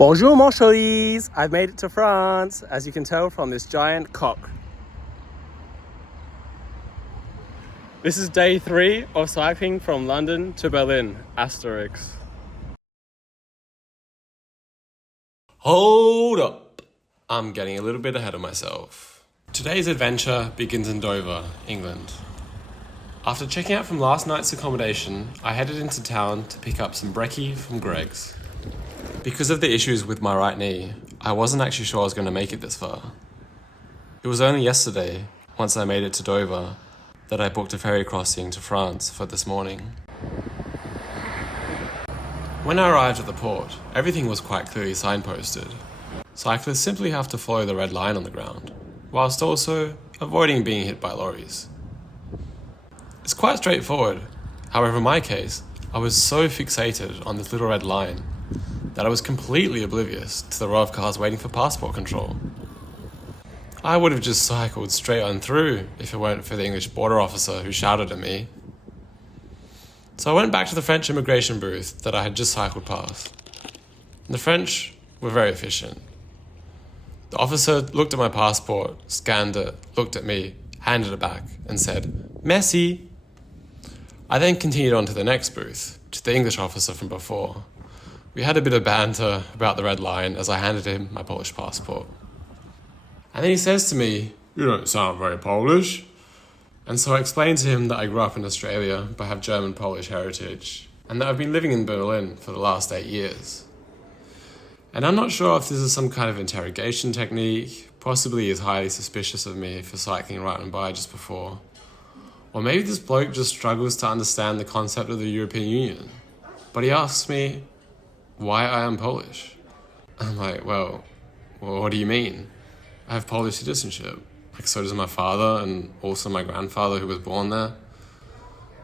Bonjour, mon chéris! I've made it to France, as you can tell from this giant cock. This is day 3 of cycling from London to Berlin, asterisk. Hold up! I'm getting a little bit ahead of myself. Today's adventure begins in Dover, England. After checking out from last night's accommodation, I headed into town to pick up some brekkie from Greggs. Because of the issues with my right knee, I wasn't actually sure I was going to make it this far. It was only yesterday, once I made it to Dover, that I booked a ferry crossing to France for this morning. When I arrived at the port, everything was quite clearly signposted. Cyclists simply have to follow the red line on the ground, whilst also avoiding being hit by lorries. It's quite straightforward. However, in my case, I was so fixated on this little red line that I was completely oblivious to the row of cars waiting for passport control. I would have just cycled straight on through if it weren't for the English border officer who shouted at me. So I went back to the French immigration booth that I had just cycled past. And the French were very efficient. The officer looked at my passport, scanned it, looked at me, handed it back, and said, "Merci." I then continued on to the next booth, to the English officer from before. We had a bit of banter about the red line as I handed him my Polish passport. And then he says to me, "You don't sound very Polish." And so I explained to him that I grew up in Australia but have German-Polish heritage, and that I've been living in Berlin for the last 8 years. And I'm not sure if this is some kind of interrogation technique, possibly he's highly suspicious of me for cycling right on by just before. Or maybe this bloke just struggles to understand the concept of the European Union. But he asks me why I am Polish. I'm like, well, what do you mean? I have Polish citizenship. Like, so does my father and also my grandfather who was born there.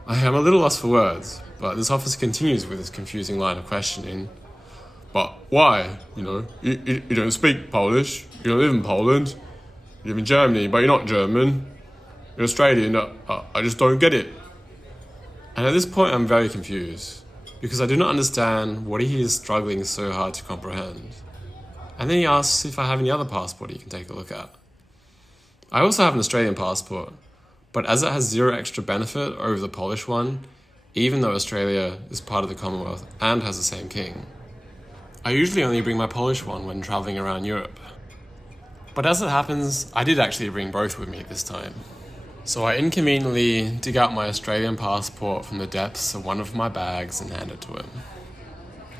I am a little lost for words, but this officer continues with this confusing line of questioning. But why? You don't speak Polish. You don't live in Poland. You live in Germany, but you're not German. You're Australian. I just don't get it. And at this point, I'm very confused, because I do not understand what he is struggling so hard to comprehend. And then he asks if I have any other passport he can take a look at. I also have an Australian passport, but as it has zero extra benefit over the Polish one, even though Australia is part of the Commonwealth and has the same king, I usually only bring my Polish one when travelling around Europe. But as it happens, I did actually bring both with me this time. So I inconveniently dig out my Australian passport from the depths of one of my bags and hand it to him.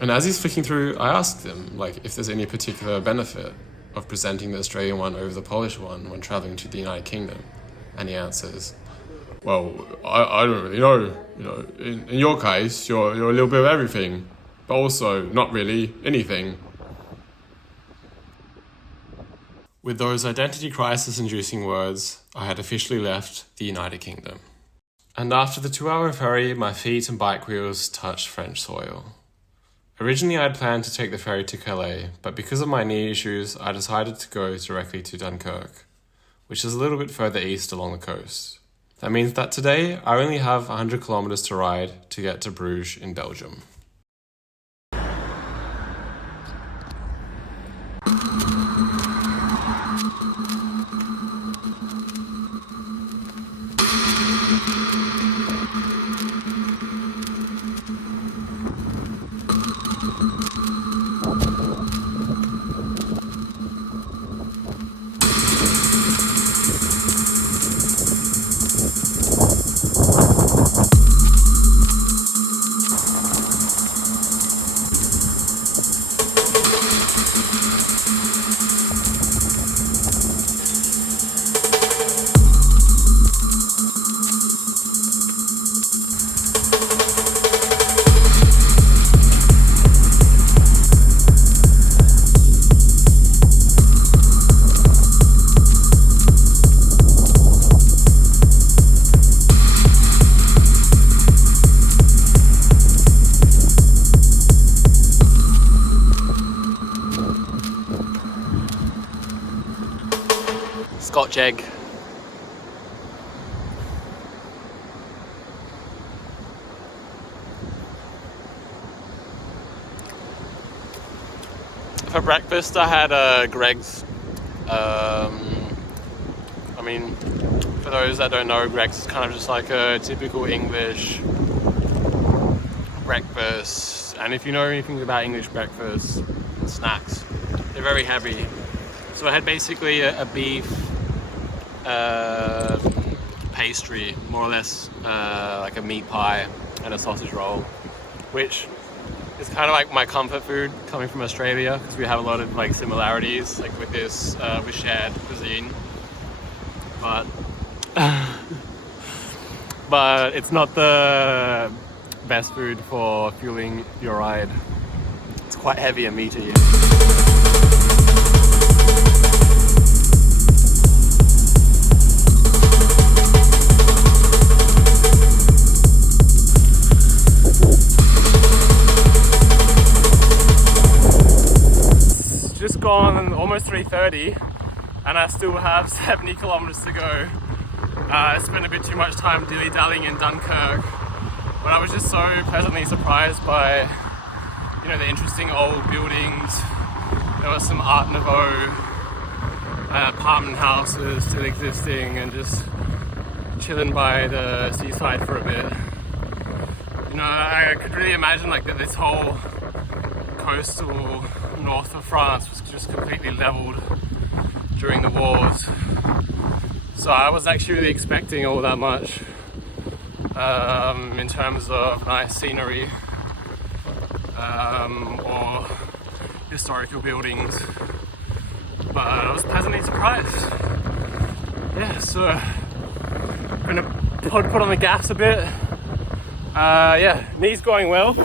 And as he's flicking through, I asked him, if there's any particular benefit of presenting the Australian one over the Polish one when travelling to the United Kingdom. And he answers, "Well, I don't really know. In your case, you're a little bit of everything, but also not really anything." With those identity crisis-inducing words, I had officially left the United Kingdom. And after the 2-hour ferry, my feet and bike wheels touched French soil. Originally, I had planned to take the ferry to Calais, but because of my knee issues, I decided to go directly to Dunkirk, which is a little bit further east along the coast. That means that today, I only have 100 kilometers to ride to get to Bruges in Belgium. Scotch egg. for breakfast I had Greg's. I mean, for those that don't know, Greg's is kind of just like a typical English breakfast. And if you know anything about English breakfast snacks, they're very heavy. So I had basically a beef pastry, more or less, like a meat pie and a sausage roll, which is kind of like my comfort food coming from Australia, because we have a lot of like similarities like with this with shared cuisine, but it's not the best food for fueling your ride. It's quite heavy and meaty. Just gone almost 3:30 and I still have 70 kilometers to go. I spent a bit too much time dilly-dallying in Dunkirk, but I was just so pleasantly surprised by, you know, the interesting old buildings. There was some Art Nouveau apartment houses still existing, and just chilling by the seaside for a bit. You know, I could really imagine like that this whole coastal north of France was just completely leveled during the wars. So I was actually really expecting all that much in terms of nice scenery or historical buildings, but I was pleasantly surprised. Yeah, so I'm gonna put on the gas a bit. Yeah, knee's going well.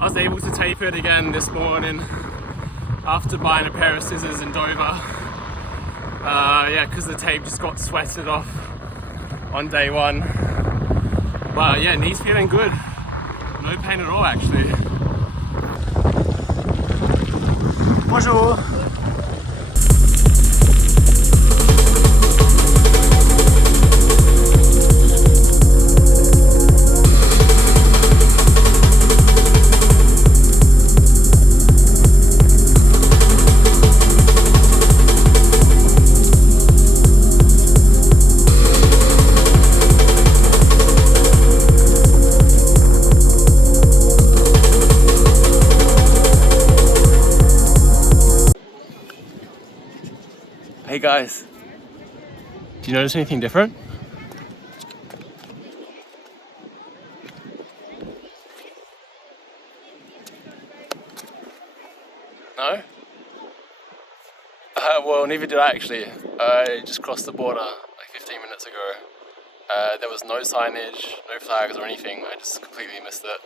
I was able to tape it again this morning after buying a pair of scissors in Dover. Yeah, because the tape just got sweated off on day one. But yeah, knee's feeling good. No pain at all, actually. Bonjour. Hey guys, do you notice anything different? No? Well, neither did I actually. I just crossed the border like 15 minutes ago. There was no signage, no flags or anything. I just completely missed it.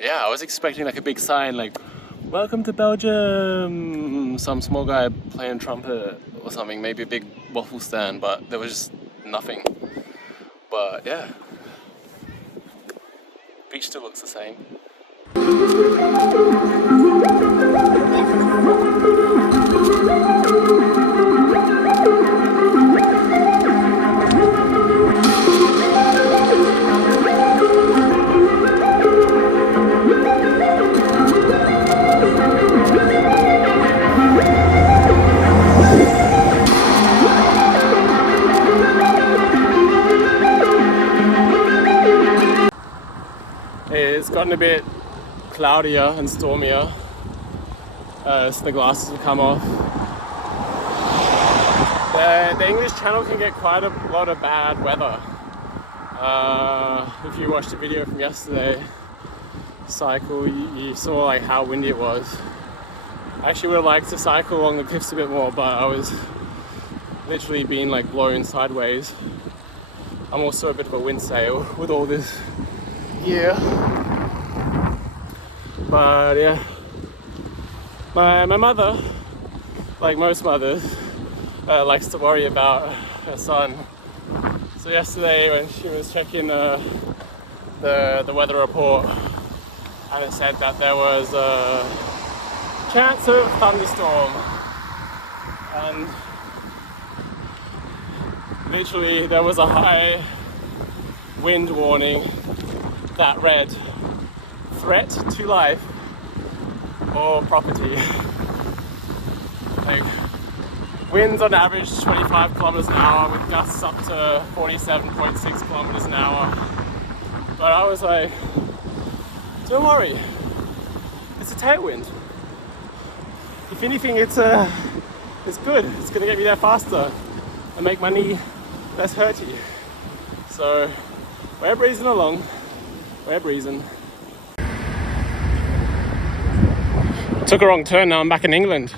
Yeah, I was expecting like a big sign like, "Welcome to Belgium," some small guy playing trumpet or something, maybe a big waffle stand, but there was just nothing. But yeah, beach still looks the same. It's gotten a bit cloudier and stormier, so the glasses have come off. The English Channel can get quite a lot of bad weather. If you watched the video from yesterday, cycle, you saw like how windy it was. I actually would have liked to cycle along the cliffs a bit more, but I was literally being like blown sideways. I'm also a bit of a wind sail with all this gear. But yeah, my mother, like most mothers, likes to worry about her son. So yesterday when she was checking the weather report, and it said that there was a chance of thunderstorm, and literally there was a high wind warning that read "threat to life or property. Like, winds on average 25 kilometers an hour with gusts up to 47.6 kilometers an hour. But I was like, don't worry, it's a tailwind. If anything, it's good. It's gonna get me there faster and make my knee less hurty. So we're breezing along. We're breezing. Took a wrong turn, now I'm back in England.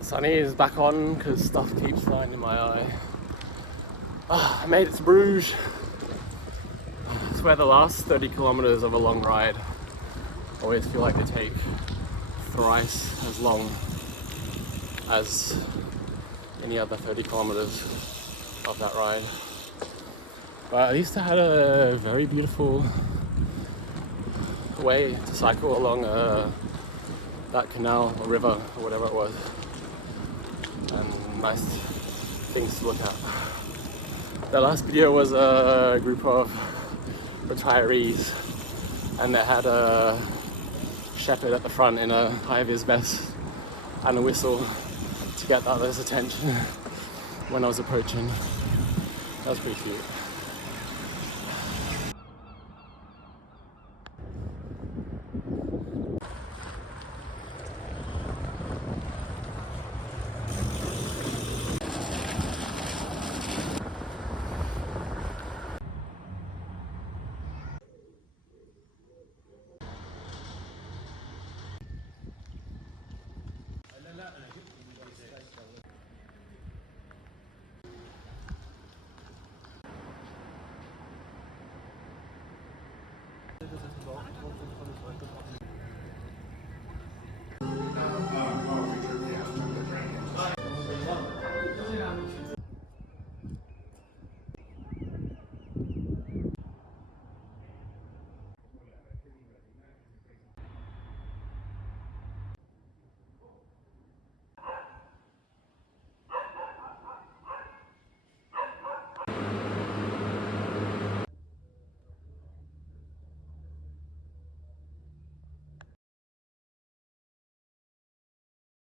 Sunny is back on because stuff keeps flying in my eye. I made it to Bruges. I swear the last 30 kilometers of a long ride always feel like they take thrice as long as any other 30 kilometers of that ride. But at least I had a very beautiful way to cycle along that canal or river or whatever it was, and nice things to look at. The last video was a group of retirees, and they had a shepherd at the front in a high-vis vest and a whistle to get the others' attention when I was approaching. That was pretty cute.